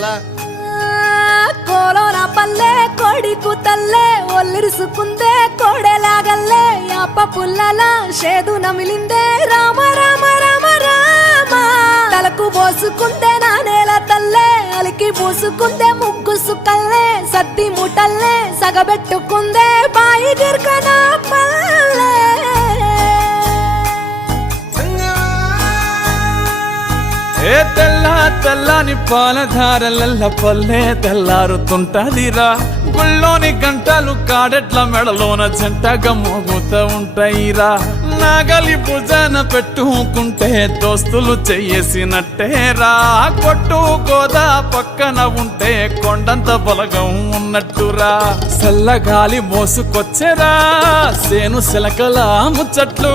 గంధాల కోలోన పల్లె కోడి కూతల్లే ఒల్లిరుసుకుందే కోడెలాగల్లే యాప పుల్లల షేదు నమిలిందే రామ రామ రామ రామ తలకు పోసుకుందే నా నేల తల్లే అలికి పూసుకుందే ముగ్గు సుక్కల్లే సద్ది ముటల్లే సగబెట్టుకుందే బాయి గిర్కన పల్లె ఏ తెల్ల తెల్లని పాలధారలల్ల పల్లె తెల్లారుతుంటదిరా గుళ్ళోని గంటలు కాడెట్ల మెడలోన జంటగా మోగుతూ ఉంటాయిరా నాగలి భుజాన పెట్టుకుంటే దోస్తులు చెయ్యేసినట్టేరా కొట్టు గోదా పక్కన ఉంటే కొండంత బలగం ఉన్నట్టురా చల్లగాలి మోసుకొచ్చెరా సేను శిలకల ముచ్చట్లు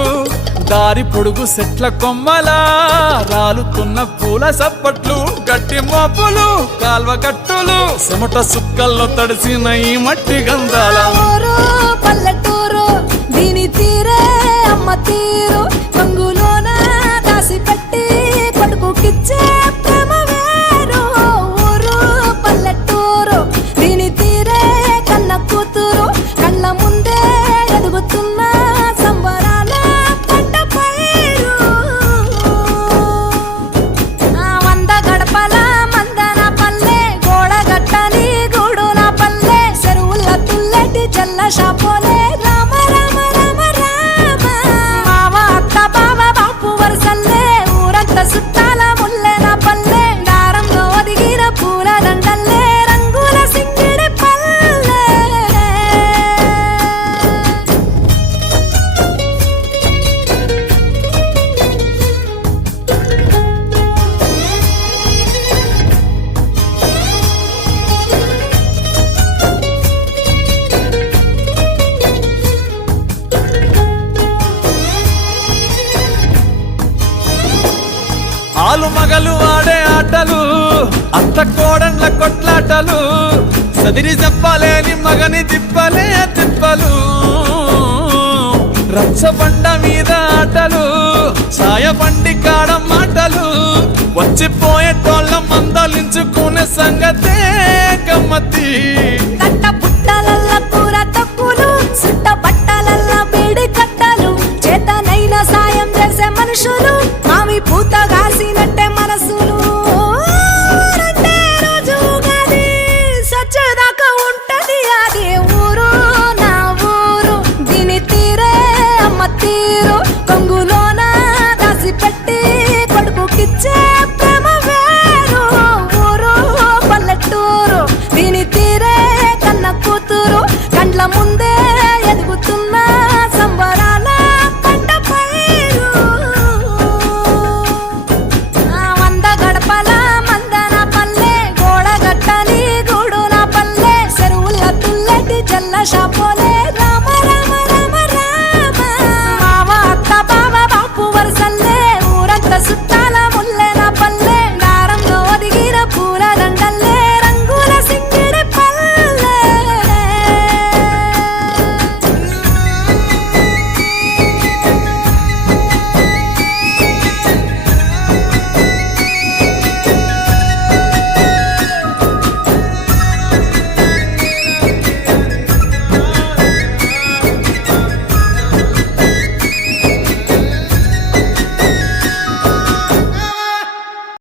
దారి పొడుగు సెట్ల కొమ్మలా రాలుతున్న పూల సప్పట్లు గట్టి మోపులు కాల్వ గట్టులు చెమట సుక్కల్లో తడిసిన ఈ మట్టి గంధాల పల్లెటూరు దీని తీరే అమ్మ తీరు కంగులోన దాసి పెట్టి కొడుకుకిచ్చే ప్రేమ వేరు ఊరు పల్లెటూరు దీని తీరే కన్న కూతురు కళ్ళ ముందే ఎదుగుతున్న సంబరాల పంట పైరు వంద గడపల మందన పల్లె గోడ గట్టని గూడున పల్లె చెరువుల తుల్లటి జల్ల షాపోలే రామ రామ రామ రామ మావ అత్త బావ బాపు వరసల్లే ఊరంత సుట్టాల ముల్లెన పల్లె దారంలో ఒదిగిన పూల దండల్లే రంగుల సింగిడి పల్లె ఆలు మగలు ఆడే ఆటలు అత్త కోడన్ల కొట్లాటలు సదిరి చెప్పలేని మగని తిప్పలే తిప్పలు రచ్చబండ మీద ఆటలు ఛాయబండి కాడ మాటలు వచ్చిపోయేటోళ్ళ మందలించుకునే సంగతే గమ్మతి